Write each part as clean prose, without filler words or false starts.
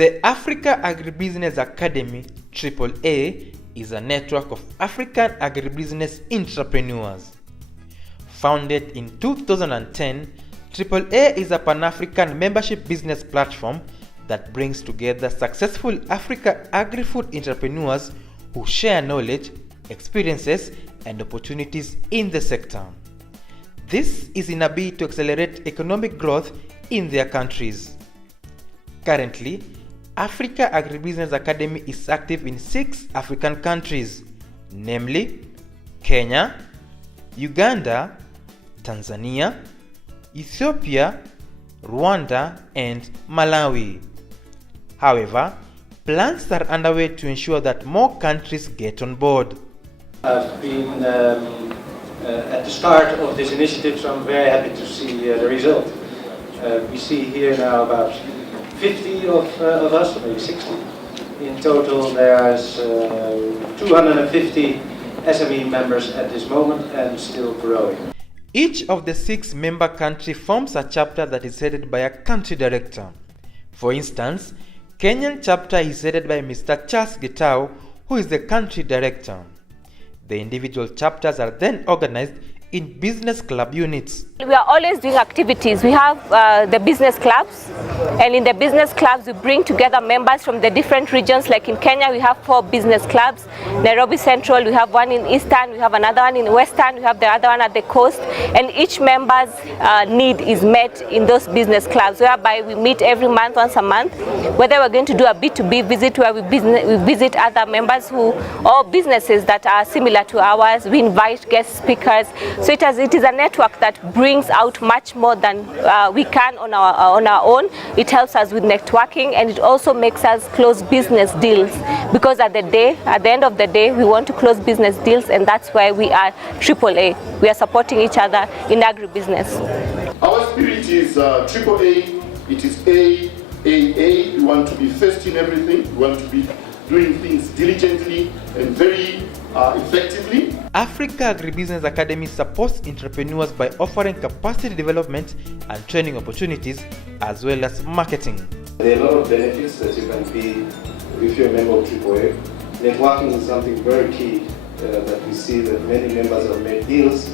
The Africa Agribusiness Academy AAA is a network of African agribusiness entrepreneurs. Founded in 2010, AAA is a Pan-African membership business platform that brings together successful Africa agri-food entrepreneurs who share knowledge, experiences, and opportunities in the sector. This is in a bid to accelerate economic growth in their countries. Currently, Africa Agribusiness Academy is active in 6 African countries, namely Kenya, Uganda, Tanzania, Ethiopia, Rwanda, and Malawi. However, plans are underway to ensure that more countries get on board. I've been at the start of this initiative, so I'm very happy to see the result. We see here now about 50 of us, or maybe 60. In total, there's 250 SME members at this moment and still growing. Each of the 6 member countries forms a chapter that is headed by a country director. For instance, Kenyan chapter is headed by Mr. Charles Gitau, who is the country director. The individual chapters are then organized in business club units. We are always doing activities. We have the business clubs, and in the business clubs we bring together members from the different regions. Like in Kenya we have 4 business clubs. Nairobi Central, we have one in Eastern, we have another one in Western, we have the other one at the coast, and each member's need is met in those business clubs, whereby we meet every month, once a month, whether we're going to do a B2B visit where we visit other members or businesses that are similar to ours. We invite guest speakers. So it is a network that brings out much more than we can on our own. It helps us with networking, and it also makes us close business deals, because at the end of the day, we want to close business deals, and that's why we are AAA. We are supporting each other in agribusiness. Our spirit is AAA. It is AAA. We want to be first in everything. We want to be doing things diligently and very effectively. Africa Agribusiness Academy supports entrepreneurs by offering capacity development and training opportunities, as well as marketing. There are a lot of benefits that you can be if you're a member of AAA. Networking is something very key that we see that many members have made deals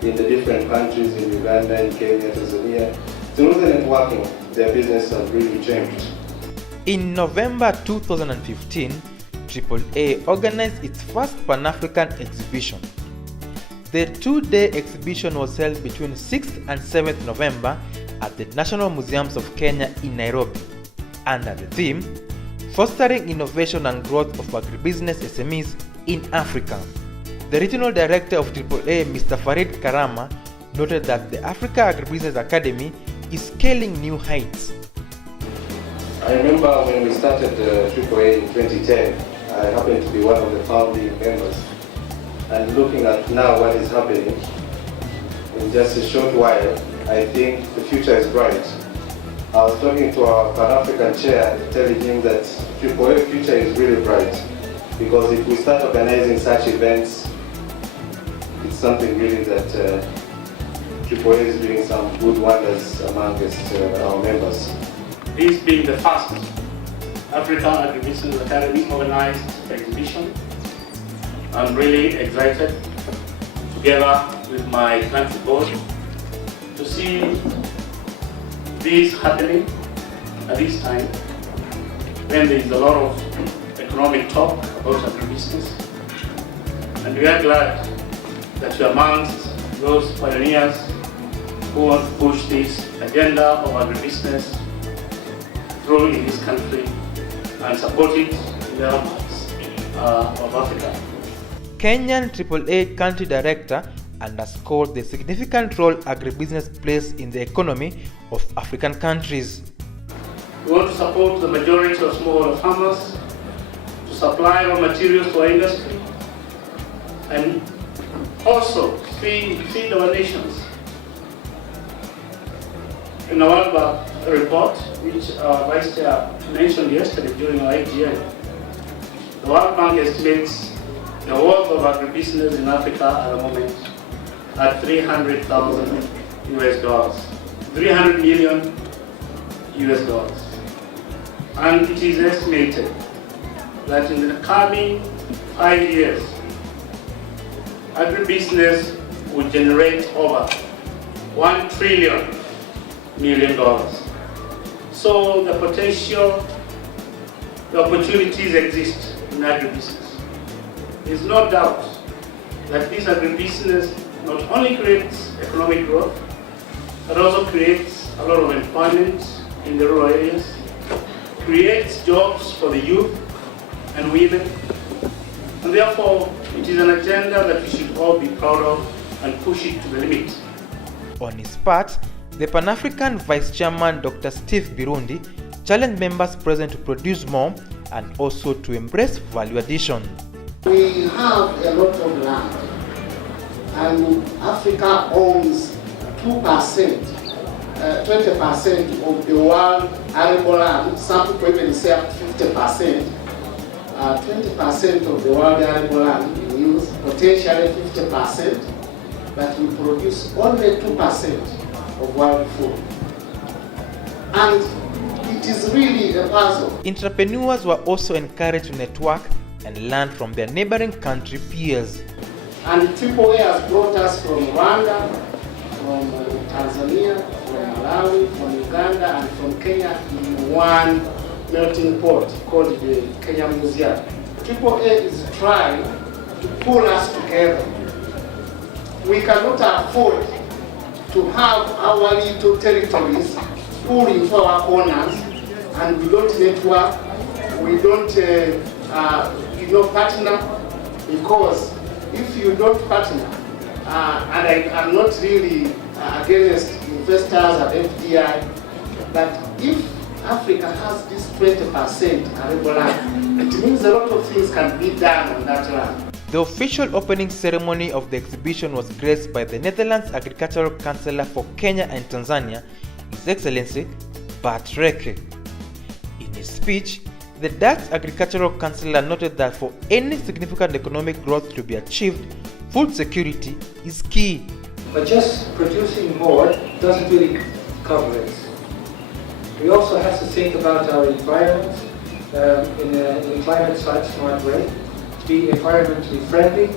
in the different countries, in Uganda, in Kenya, Tanzania. Through the networking, their business has really changed. In November 2015, AAA organized its first Pan-African exhibition. The 2-day exhibition was held between 6th and 7th November at the National Museums of Kenya in Nairobi, under the theme, Fostering Innovation and Growth of Agribusiness SMEs in Africa. The regional director of AAA, Mr. Farid Karama, noted that the Africa Agribusiness Academy is scaling new heights. I remember when we started AAA in 2010, I happened to be one of the founding members. And looking at now what is happening, in just a short while, I think the future is bright. I was talking to our Pan-African chair, telling him that AAA future is really bright. Because if we start organizing such events, it's something really that AAA is doing some good wonders amongst our members. This being the first Africa Agribusiness Academy organized exhibition, I'm really excited, together with my country board, to see this happening at this time when there is a lot of economic talk about agribusiness. And we are glad that we are amongst those pioneers who want to push this agenda of agribusiness through in this country and support it in the other parts of Africa. Kenyan AAA country director underscored the significant role agribusiness plays in the economy of African countries. We want to support the majority of smallholder farmers to supply raw materials for industry and also feed our nations. In our World Bank report, which our Vice Chair mentioned yesterday during our AGM, the World Bank estimates the worth of agribusiness in Africa at the moment at $300,000 US, $300 million US. And it is estimated that in the coming 5 years, agribusiness will generate over $1 trillion. So the potential, the opportunities exist in agribusiness. There's no doubt that this agribusiness not only creates economic growth, but also creates a lot of employment in the rural areas, creates jobs for the youth and women, and therefore it is an agenda that we should all be proud of and push it to the limit. On his part, the Pan-African Vice Chairman Dr. Steve Birundi challenged members present to produce more and also to embrace value addition. We have a lot of land, and Africa owns 2%, 20% of the world arable land. Some people even say up to 50%. 20% of the world arable land we use, potentially 50%, but we produce only 2% of world food. And it is really a puzzle. Entrepreneurs were also encouraged to network and learn from their neighboring country peers. And AAA has brought us from Rwanda, from Tanzania, from Malawi, from Uganda, and from Kenya in one melting pot called the Kenya Museum. AAA is trying to pull us together. We cannot afford to have our little territories pull into our corners, and we don't network, we don't partner, because if you don't partner, and I'm not really against investors and FDI, but if Africa has this 20% arable land, it means a lot of things can be done on that land. The official opening ceremony of the exhibition was graced by the Netherlands Agricultural Councillor for Kenya and Tanzania, His Excellency Bart Reke. In his speech, the Dutch Agricultural Councillor noted that for any significant economic growth to be achieved, food security is key. But just producing more doesn't really cover it. We also have to think about our environment in a climate-smart way, to be environmentally friendly.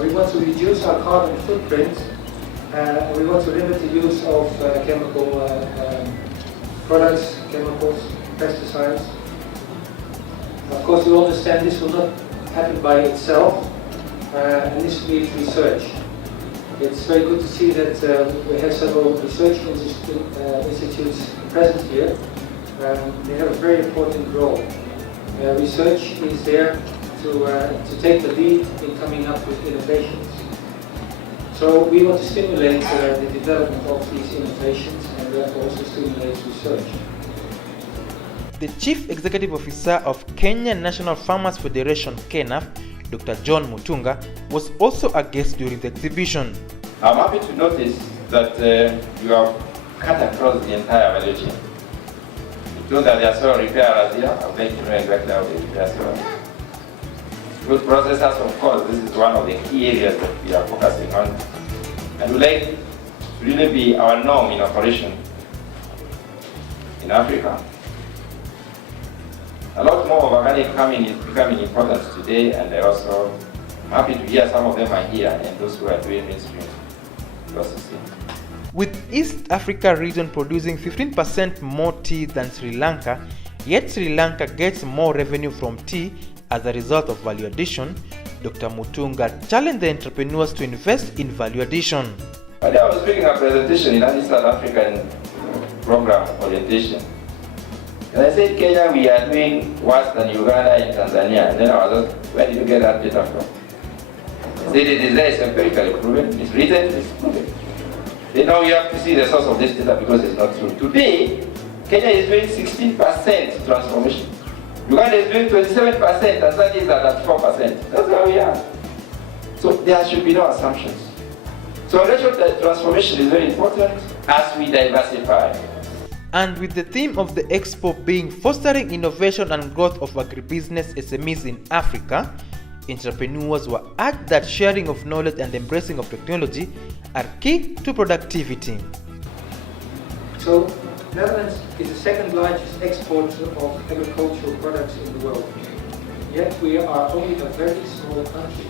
We want to reduce our carbon footprint, and we want to limit the use of chemical products, chemicals, pesticides. Of course, we understand this will not happen by itself, and this needs research. It's very good to see that we have several research institutes present here. They have a very important role. Research is there to take the lead in coming up with innovations. So we want to stimulate the development of these innovations and therefore also stimulate research. The Chief Executive Officer of Kenya National Farmers Federation, KENAF, Dr. John Mutunga, was also a guest during the exhibition. I'm happy to notice that you have cut across the entire value chain. You know that there are soil repairers here. I'm going to know exactly how they repair soil. Food processors, of course, this is one of the key areas that we are focusing on. And we like to really be our norm in operation in Africa. A lot more of organic farming is becoming important today, and I also am happy to hear some of them are here and those who are doing mainstream processing. With East Africa region producing 15% more tea than Sri Lanka, yet Sri Lanka gets more revenue from tea as a result of value addition, Dr. Mutunga challenged the entrepreneurs to invest in value addition. But I was making a presentation in an South African program orientation. And I said, Kenya, we are doing worse than Uganda and Tanzania. And then I was asked, where did you get that data from? I said, it is there, it's empirically proven, it's written, it's proven. Then now you have to see the source of this data because it's not true. Today, Kenya is doing 16% transformation. Uganda is doing 27%, Tanzania is at 4%. That's where we are. So there should be no assumptions. So racial transformation is very important as we diversify. And with the theme of the Expo being fostering innovation and growth of agribusiness SMEs in Africa, entrepreneurs were urged that sharing of knowledge and embracing of technology are key to productivity. So Netherlands is the second largest exporter of agricultural products in the world. Yet we are only a very small country.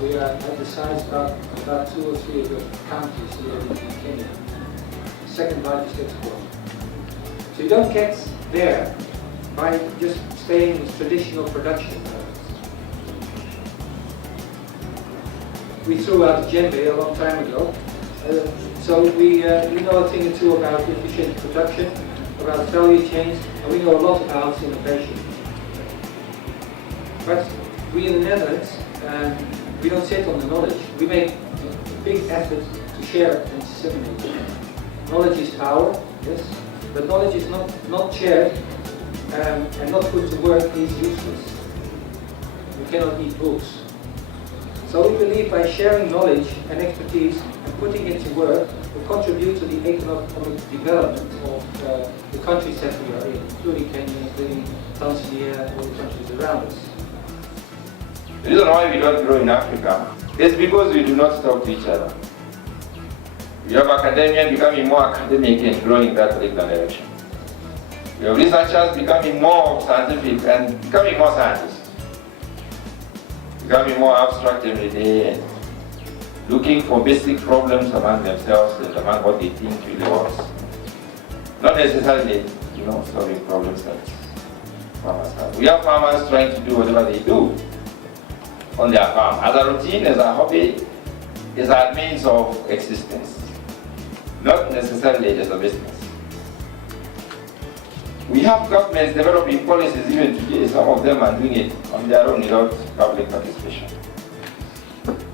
We are at the size of about 2 or 3 of the counties here in Kenya. Second largest exporter. So you don't get there by just staying with traditional production methods. We threw out djembe a long time ago. So we know a thing or two about efficient production, about value chains, and we know a lot about innovation. But we in the Netherlands, we don't sit on the knowledge. We make a big effort to share and disseminate it. Knowledge is power, yes, but knowledge is not shared and not put to work is useless. You cannot eat books. So we believe by sharing knowledge and expertise and putting it to work, will contribute to the economic development of the countries that we are in, including Kenya, including Tanzania, all the countries around us. The reason why we don't grow in Africa is because we do not talk to each other. We have academia becoming more academic and growing in that particular direction. We have researchers becoming more scientific and becoming more scientists. Becoming more abstract every day and looking for basic problems among themselves and among what they think really works. Not necessarily, solving problems that farmers have. We have farmers trying to do whatever they do on their farm as a routine, as a hobby, as a means of existence, not necessarily as a business. We have governments developing policies even today. Some of them are doing it on their own without public participation.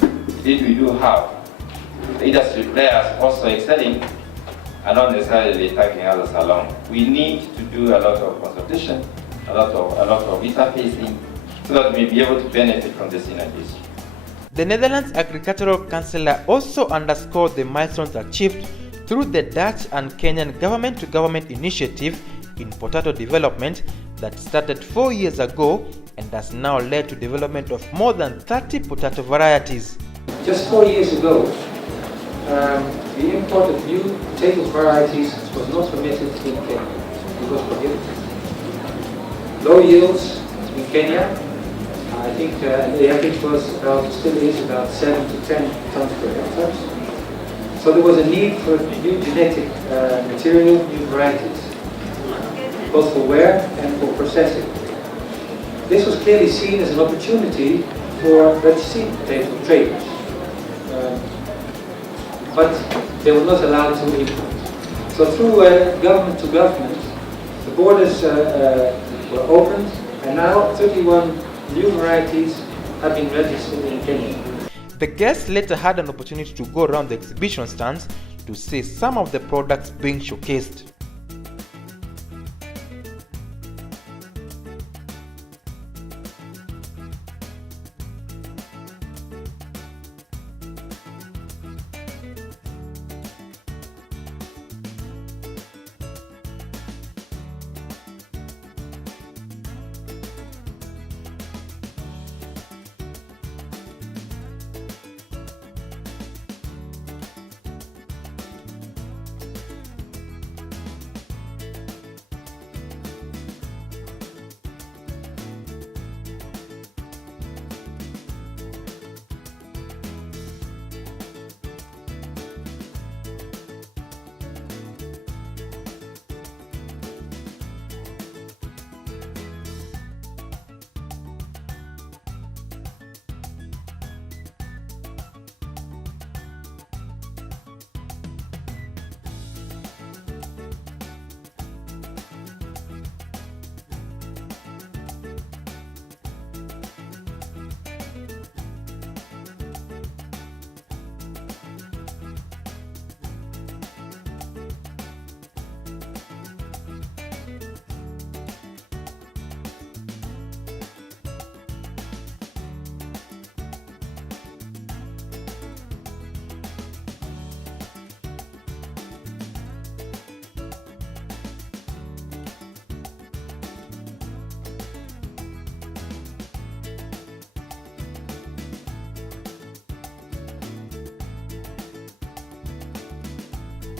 Indeed, we do have the industry players also excelling and not necessarily tagging others along. We need to do a lot of consultation, a lot of interfacing, so that we'll be able to benefit from the synergies. The Netherlands Agricultural Councillor also underscored the milestones achieved through the Dutch and Kenyan government-to-government initiative in potato development that started 4 years ago and has now led to development of more than 30 potato varieties. Just 4 years ago, the import of new potato varieties was not permitted in Kenya. It was prohibited. Low yields in Kenya, I think the average was still is about 7 to 10 tons per hectare. So there was a need for new genetic material, new varieties, both for wear and for processing. This was clearly seen as an opportunity for Red Sea potato traders, but they were not allowed to import. So through government to government, the borders were opened, and now 31 new varieties have been registered in Kenya. The guests later had an opportunity to go around the exhibition stands to see some of the products being showcased.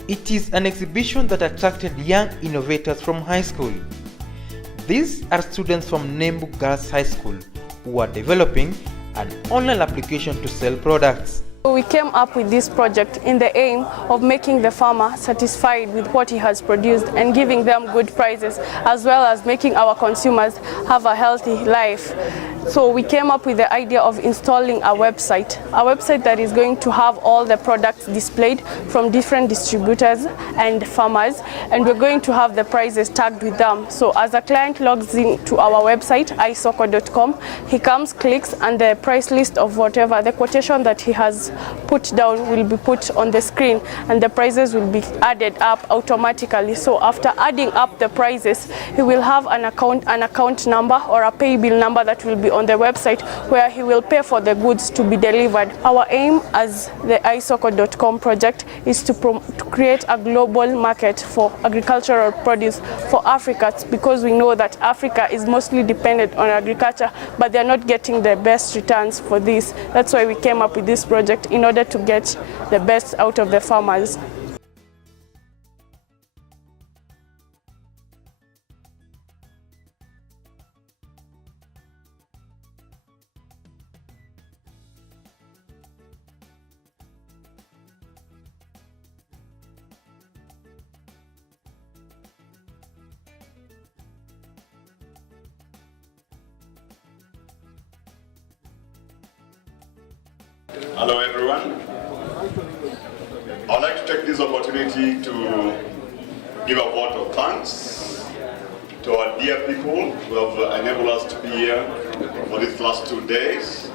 It is an exhibition that attracted young innovators from high school. These are students from Nembu Girls High School who are developing an online application to sell products. We came up with this project in the aim of making the farmer satisfied with what he has produced and giving them good prices, as well as making our consumers have a healthy life. So we came up with the idea of installing a website that is going to have all the products displayed from different distributors and farmers, and we're going to have the prices tagged with them. So as a client logs in to our website, isoko.com, he comes, clicks, and the price list of whatever, the quotation that he has put down will be put on the screen, and the prices will be added up automatically. So after adding up the prices, he will have an account number or a pay bill number that will be on the website where he will pay for the goods to be delivered. Our aim as the isoko.com project is to create a global market for agricultural produce for Africa, because we know that Africa is mostly dependent on agriculture, but they're not getting the best returns for this. That's why we came up with this project, in order to get the best out of the farmers. Hello everyone. I'd like to take this opportunity to give a vote of thanks to our dear people who have enabled us to be here for these last 2 days.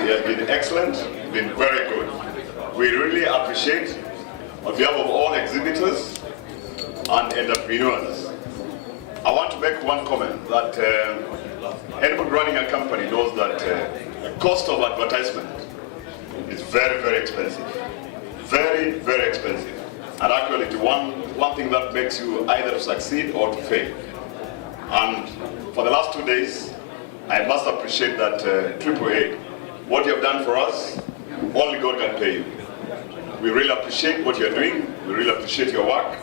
It has been excellent, been very good. We really appreciate, on behalf of all exhibitors and entrepreneurs. I want to make one comment that anybody running a company knows that the cost of advertisement is very, very expensive. Very, very expensive. And actually, the one thing that makes you either to succeed or to fail. And for the last 2 days, I must appreciate that AAA, what you have done for us, only God can pay you. We really appreciate what you're doing. We really appreciate your work.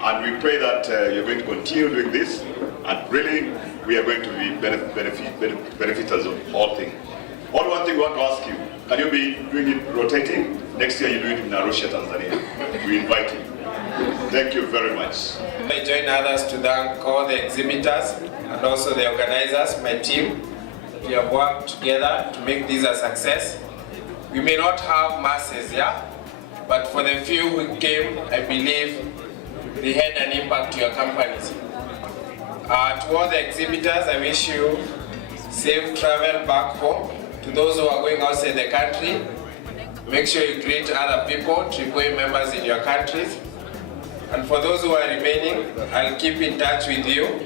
And we pray that you're going to continue doing this. And really, we are going to be benefiters of all things. Only one thing we want to ask you, can you be doing it rotating? Next year you do it in Arusha, Tanzania. We invite you. Thank you very much. I join others to thank all the exhibitors and also the organizers, my team. We have worked together to make this a success. We may not have masses, but for the few who came, I believe they had an impact to your companies. To all the exhibitors, I wish you safe travel back home. To those who are going outside the country, make sure you greet other people, AAA members in your countries. And for those who are remaining, I'll keep in touch with you.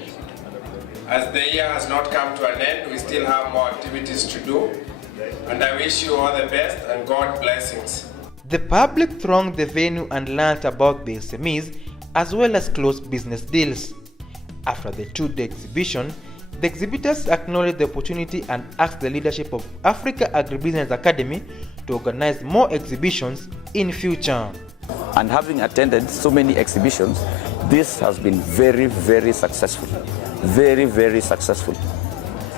As the year has not come to an end, we still have more activities to do. And I wish you all the best and God blessings. The public thronged the venue and learnt about the SMEs as well as closed business deals. After the 2-day exhibition, the exhibitors acknowledged the opportunity and asked the leadership of Africa Agribusiness Academy to organize more exhibitions in future. And having attended so many exhibitions, this has been very, very successful. Very, very successful.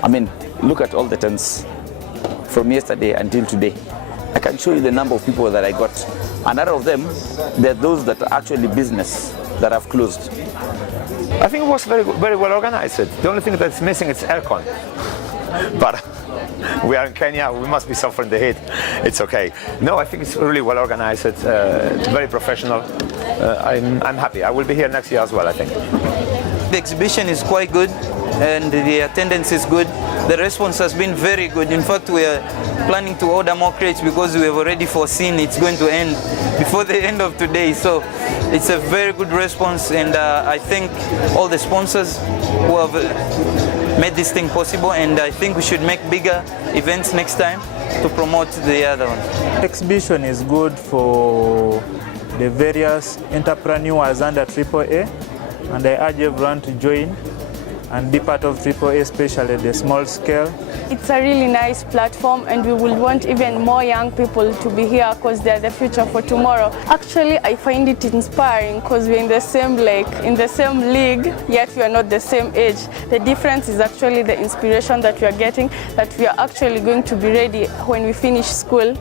I mean, look at all the tents from yesterday until today. I can show you the number of people that I got. And out of them, there are those that are actually business that have closed. I think it was very well organized. The only thing that's missing is aircon. But we are in Kenya, we must be suffering the heat. It's okay. No, I think it's really well organized. It's very professional. I'm happy. I will be here next year as well, I think. The exhibition is quite good and the attendance is good. The response has been very good. In fact, we are planning to order more crates because we have already foreseen it's going to end before the end of today. So it's a very good response, and I thank all the sponsors who have made this thing possible, and I think we should make bigger events next time to promote the other ones. The exhibition is good for the various entrepreneurs under AAA, and I urge everyone to join and be part of AAA, especially the small scale. It's a really nice platform, and we would want even more young people to be here because they're the future for tomorrow. Actually, I find it inspiring because we're in the same league, yet we are not the same age. The difference is actually the inspiration that we are getting, that we are actually going to be ready when we finish school.